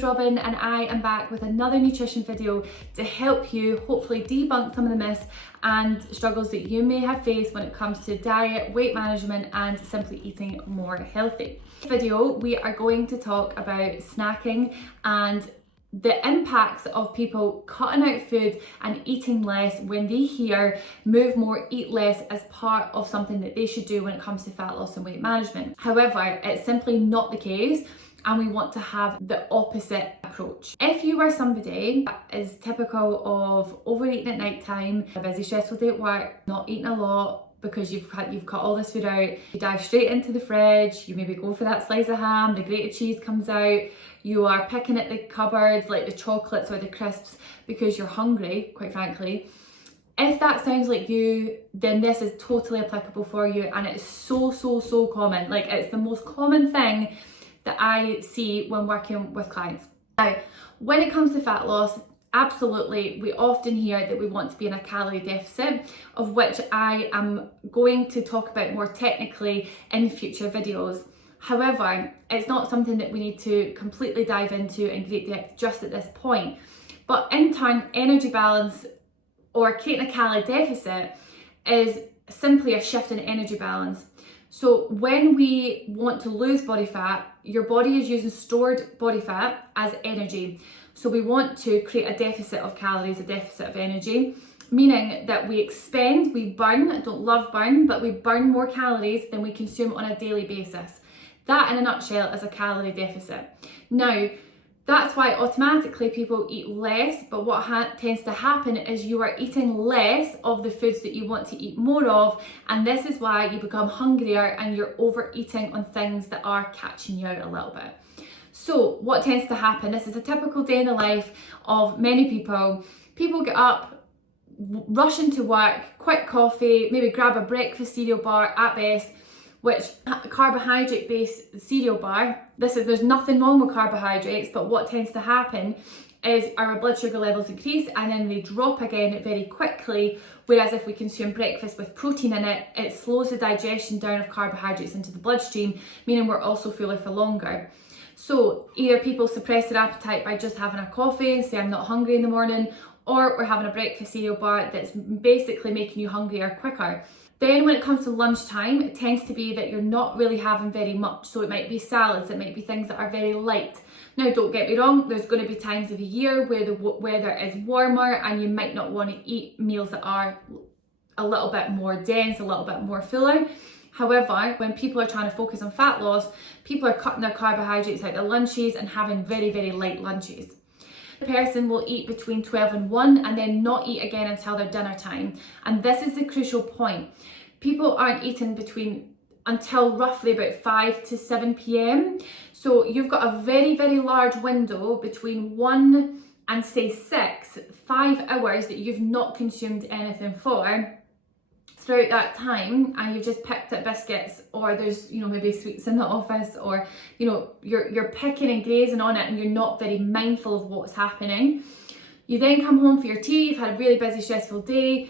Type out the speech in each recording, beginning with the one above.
is Robyn and I am back with another nutrition video to help you hopefully debunk some of the myths and struggles that you may have faced when it comes to diet, weight management and simply eating more healthy. In this video we are going to talk about snacking and the impacts of people cutting out food and eating less when they hear move more, eat less as part of something that they should do when it comes to fat loss and weight management. However, it's simply not the case and we want to have the opposite approach. If you are somebody that is typical of overeating at night time, a busy stressful day at work, not eating a lot, because you've cut all this food out, you dive straight into the fridge, you maybe go for that slice of ham, the grated cheese comes out, you are picking at the cupboards like the chocolates or the crisps because you're hungry, quite frankly. If that sounds like you, then this is totally applicable for you, and it's so common. Like, it's the most common thing that I see when working with clients. Now, when it comes to fat loss, absolutely, we often hear that we want to be in a calorie deficit, of which I am going to talk about more technically in future videos. However, it's not something that we need to completely dive into in great depth just at this point. But in turn, energy balance or creating a calorie deficit is simply a shift in energy balance. So when we want to lose body fat, your body is using stored body fat as energy. So we want to create a deficit of calories, a deficit of energy, meaning that we burn, I don't love burn, but we burn more calories than we consume on a daily basis. That in a nutshell is a calorie deficit. Now, that's why automatically people eat less, but what tends to happen is you are eating less of the foods that you want to eat more of, and this is why you become hungrier and you're overeating on things that are catching you out a little bit. So what tends to happen, this is a typical day in the life of many people. People get up, rush into work, quick coffee, maybe grab a breakfast cereal bar at best, which carbohydrate based cereal bar, there's nothing wrong with carbohydrates, but what tends to happen is our blood sugar levels increase and then they drop again very quickly, whereas if we consume breakfast with protein in it, it slows the digestion down of carbohydrates into the bloodstream, meaning we're also fuller for longer. So either people suppress their appetite by just having a coffee and say I'm not hungry in the morning, or we're having a breakfast cereal bar that's basically making you hungrier quicker. Then when it comes to lunchtime, it tends to be that you're not really having very much. So it might be salads, it might be things that are very light. Now, don't get me wrong, there's going to be times of the year where the weather is warmer and you might not want to eat meals that are a little bit more dense, a little bit more fuller. However, when people are trying to focus on fat loss, people are cutting their carbohydrates out their lunches and having very light lunches. The person will eat between 12 and 1 and then not eat again until their dinner time. And this is the crucial point. People aren't eating until roughly about 5 to 7 p.m. So you've got a very large window between 1 and say 6, 5 hours that you've not consumed anything for throughout that time, and you've just picked at biscuits, or there's maybe sweets in the office, or you're picking and grazing on it and you're not very mindful of what's happening. You then come home for your tea, you've had a really busy stressful day.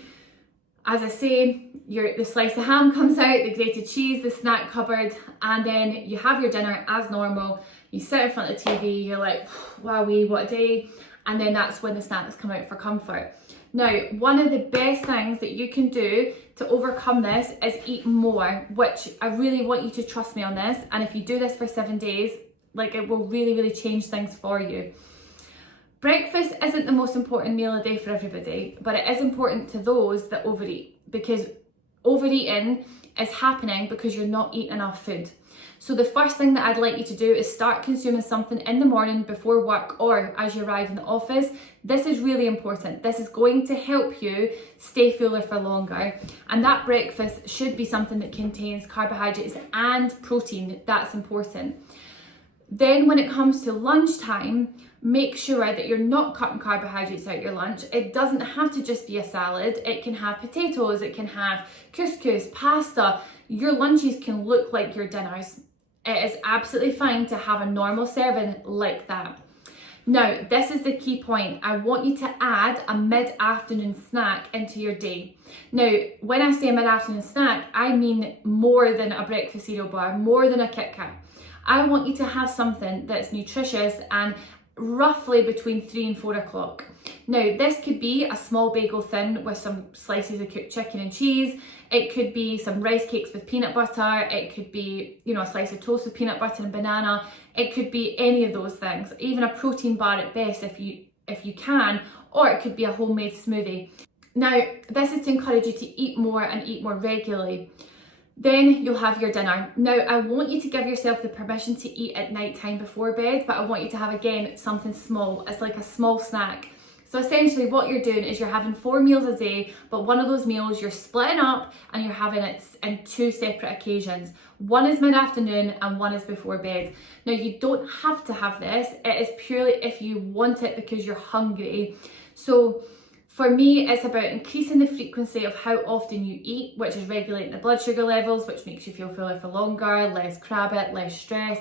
As I say, the slice of ham comes out, the grated cheese, the snack cupboard, and then you have your dinner as normal. You sit in front of the TV, you're like, wowee, what a day, and then that's when the snacks come out for comfort. Now, one of the best things that you can do to overcome this is eat more, which I really want you to trust me on this. And if you do this for 7 days, it will really change things for you. Breakfast isn't the most important meal a day for everybody, but it is important to those that overeat, because overeating is happening because you're not eating enough food. So the first thing that I'd like you to do is start consuming something in the morning before work or as you arrive in the office. This is really important. This is going to help you stay fuller for longer. And that breakfast should be something that contains carbohydrates and protein. That's important. Then when it comes to lunchtime, make sure that you're not cutting carbohydrates out your lunch. It doesn't have to just be a salad. It can have potatoes, it can have couscous, pasta. Your lunches can look like your dinners. It is absolutely fine to have a normal serving like that. Now, this is the key point. I want you to add a mid-afternoon snack into your day. Now, when I say a mid-afternoon snack, I mean more than a breakfast cereal bar, more than a Kit Kat. I want you to have something that's nutritious and roughly between 3 and 4 o'clock. Now, this could be a small bagel thin with some slices of cooked chicken and cheese. It could be some rice cakes with peanut butter. It could be, a slice of toast with peanut butter and banana. It could be any of those things, even a protein bar at best if you can, or it could be a homemade smoothie. Now, this is to encourage you to eat more and eat more regularly. Then you'll have your dinner. Now, I want you to give yourself the permission to eat at night time before bed, but I want you to have, again, something small. It's like a small snack. So essentially what you're doing is you're having 4 meals a day, but one of those meals you're splitting up and you're having it in 2 separate occasions. One is mid-afternoon and one is before bed. Now, you don't have to have this. It is purely if you want it because you're hungry. So for me, it's about increasing the frequency of how often you eat, which is regulating the blood sugar levels, which makes you feel fuller for longer, less crabbit, less stress.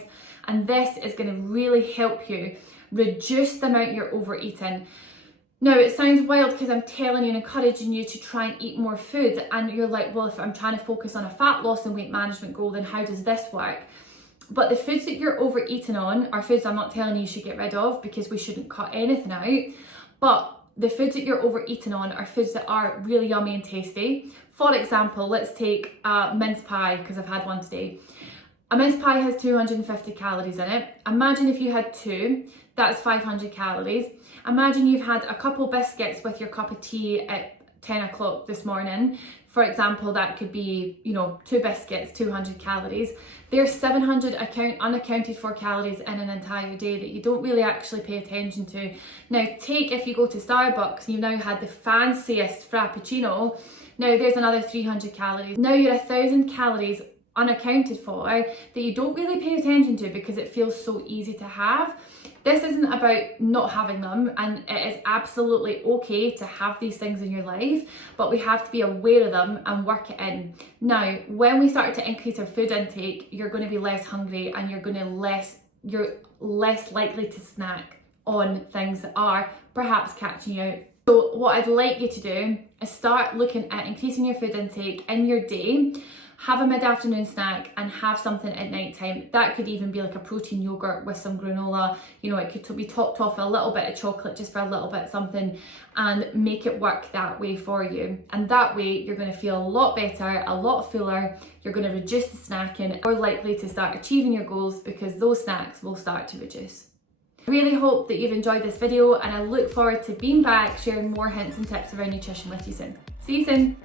And this is going to really help you reduce the amount you're overeating. Now, it sounds wild because I'm telling you and encouraging you to try and eat more food, and you're like, well, if I'm trying to focus on a fat loss and weight management goal, then how does this work? But the foods that you're overeating on are foods I'm not telling you should get rid of, because we shouldn't cut anything out. But the foods that you're overeating on are foods that are really yummy and tasty. For example, let's take a mince pie, because I've had one today. A mince pie has 250 calories in it. Imagine if you had 2, that's 500 calories. Imagine you've had a couple biscuits with your cup of tea at 10 o'clock this morning. For example, that could be, 2 biscuits, 200 calories. There's 700 unaccounted for calories in an entire day that you don't really actually pay attention to. Now, take if you go to Starbucks and you've now had the fanciest Frappuccino, now there's another 300 calories. Now you're 1,000 calories unaccounted for that you don't really pay attention to because it feels so easy to have. This isn't about not having them, and it is absolutely okay to have these things in your life, but we have to be aware of them and work it in. Now, when we start to increase our food intake, you're going to be less hungry and you're less likely to snack on things that are perhaps catching you out. So what I'd like you to do is start looking at increasing your food intake in your day. Have a mid-afternoon snack and have something at night time. That could even be like a protein yogurt with some granola. It could be topped off with a little bit of chocolate just for a little bit something, and make it work that way for you. And that way you're going to feel a lot better, a lot fuller. You're going to reduce the snacking, or likely to start achieving your goals because those snacks will start to reduce. I really hope that you've enjoyed this video, and I look forward to being back sharing more hints and tips around nutrition with you soon. See you soon.